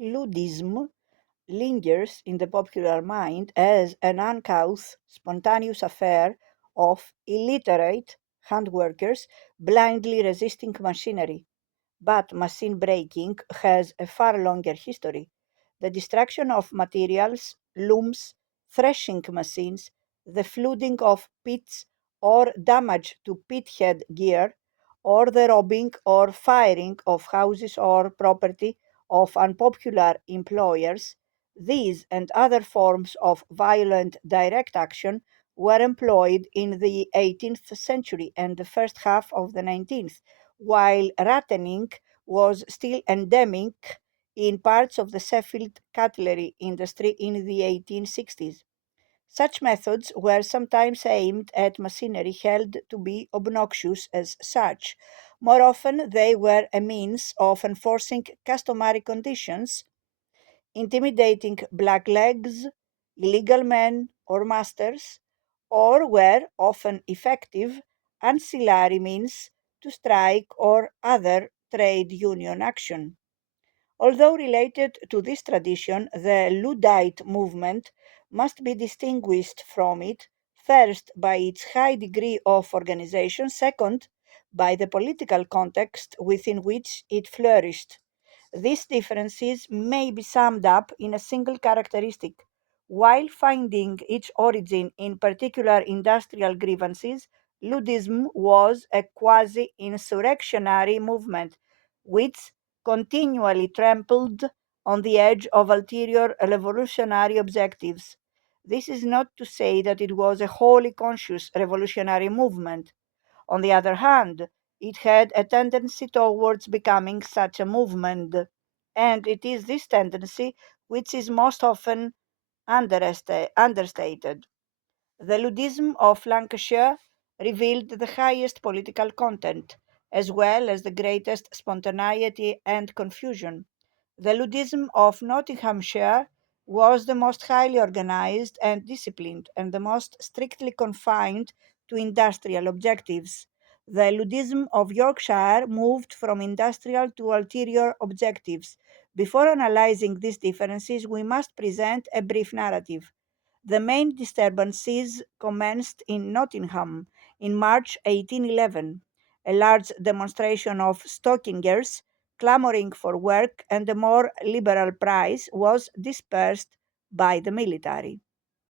Luddism lingers in the popular mind as an uncouth, spontaneous affair of illiterate handworkers blindly resisting machinery. But machine breaking has a far longer history. The destruction of materials, looms, threshing machines, the flooding of pits or damage to pithead gear, or the robbing or firing of houses or property of unpopular employers, these and other forms of violent direct action were employed in the 18th century and the first half of the 19th, while rattening was still endemic in parts of the Sheffield cutlery industry in the 1860s. Such methods were sometimes aimed at machinery held to be obnoxious as such. More often, they were a means of enforcing customary conditions, intimidating blacklegs, illegal men, or masters, or were often effective ancillary means to strike or other trade union action. Although related to this tradition, the Luddite movement must be distinguished from it, first by its high degree of organization, second by the political context within which it flourished. These differences may be summed up in a single characteristic. While finding its origin in particular industrial grievances, Luddism was a quasi insurrectionary movement which continually trampled on the edge of ulterior revolutionary objectives. This is not to say that it was a wholly conscious revolutionary movement. On the other hand, it had a tendency towards becoming such a movement, and it is this tendency which is most often understated. The Luddism of Lancashire revealed the highest political content, as well as the greatest spontaneity and confusion. The Luddism of Nottinghamshire was the most highly organized and disciplined, and the most strictly confined to industrial objectives. The Luddism of Yorkshire moved from industrial to ulterior objectives. Before analyzing these differences, we must present a brief narrative. The main disturbances commenced in Nottingham in March 1811. A large demonstration of stockingers clamoring for work and a more liberal price was dispersed by the military.